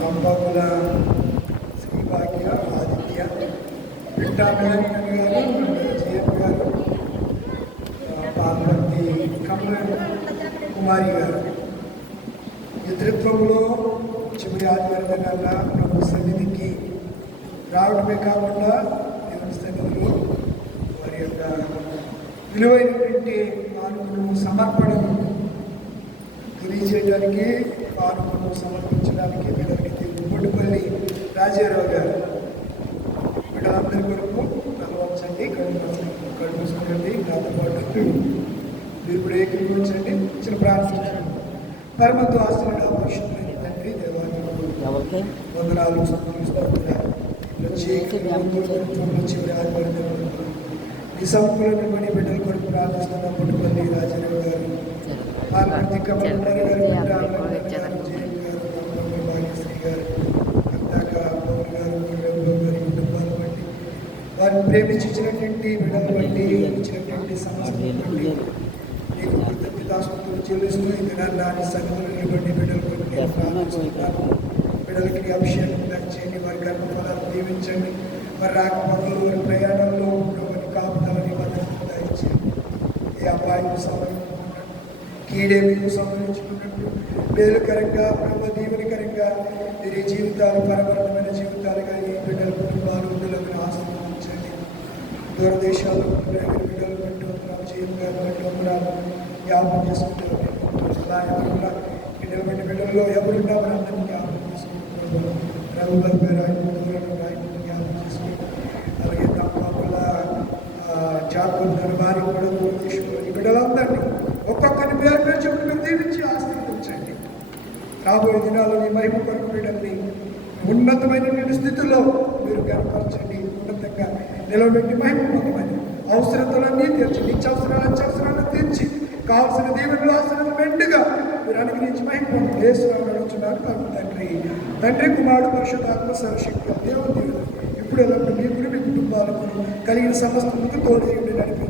కంపకుల శ్రీభాగ్య ఆదిత్య పిట్టా మెలన్ గారు జిఎం గారు పార్వతి కమల కుమారి గారు. నేతృత్వంలో చివరి ఆధ్వర్యం కన్నా ప్రభు సన్నిధికి రావడమే కాకుండా దేవుని సన్నిధిలో వారి యొక్క విలువైనటువంటి మానవులు సమర్పణ తెలియజేయడానికి పాల్గొను సమర్పించడానికి వీళ్ళకి గుడ్డుపల్లి రాజారావు గారు. వీళ్ళందరి కొరకు కడుపు మూసుకోండి నాతో పాటు మీరు కూడా ఏకీభవించండి చిన్న ప్రార్థించండి పరమతో ఆశ్రయ పరిశుద్ధమైన తండ్రి దేవాలయంలో ఎవరికి వందనాలు ఆదివారం జరుగుతుంది. ఈ సంపూర్ణ పని బిడ్డల కొరకు ప్రార్థిస్తున్న పుట్టుపల్లి రాజారావు గారు. పార్వతి కమలకుమారి గారు బిడ్డ గారు, వారిని బిడ్డలు బట్టి ఇచ్చినటువంటి సమస్యలు బట్టి నీకు చెల్లిస్తూ ఈ దినాన్ని నాని నిలబడి బిడ్డల ప్రార్థిస్తున్నాను. బిడ్డలకి అభిషేకం దయచేయండి. వారి గర్భఫలాలు దీవించండి. వారి రాకపోకలు వారి ప్రయాణంలో వారి కాపుదలని భద్రత దయచేయండి. ఈ అబ్బాయి సమయం కీడేమికు సంబంధించుకున్నట్టు మేలుకరంగా బ్రహ్మ దీవెనకరంగా మీరు జీవితాలు పరమర్థమైన జీవితాలుగా ఈ బిడ్డల కుటుంబాలు బిడ్డలకు ఆశ్రయించండి దూరదేశాల్లో బిడ్డలు పెట్టుకుంటున్నాం జీవితాలు పెట్టుకుంటున్నాము గారు జ్ఞాపకం చేసుకుంటారు. అలా ఎవరున్నా బిడ్డలు బిడ్డల్లో ఎవరున్నా మన అందరినీ జ్ఞాపకం చేసుకుంటున్నారు రఘుబల్ పేరు ఆయన ముందులను ఆయన జ్ఞాపకం చేసుకుంటారు అలాగే తప్పకుండా జాగ్రత్త వారికి వారి కూడా దూరదేశంలో ఈ బిడ్డలందరినీ పేరు పేరు చెప్పిన మీరు దీవించి ఆశీర్వదించండి రాబోయే దినాల్లో మీ మహిమ కొరకు బిడ్డల్ని ఉన్నతమైనటువంటి స్థితిలో మీరు కనపరచండి. ఉన్నతంగా నిలబెట్టి మహిమ పొందమని అవసరతలన్నీ తీర్చి నిత్యావసరాలు అత్యవసరాలు తీర్చి కావాల్సిన దీవెనలు అవసరం మెండుగా మీరు అనుగ్రహించి మహిమ పొంది వేస్తున్నాను అడుగుతున్నారు తండ్రి తండ్రి కుమారుడు పరిశుద్ధాత్మ సర్వశక్తి దేవుని దేవుడు. ఇప్పుడు ఎల్లప్పుడు మీ గురి మీ కుటుంబాలకు కలిగిన సమస్తములకు తోడు నడిపి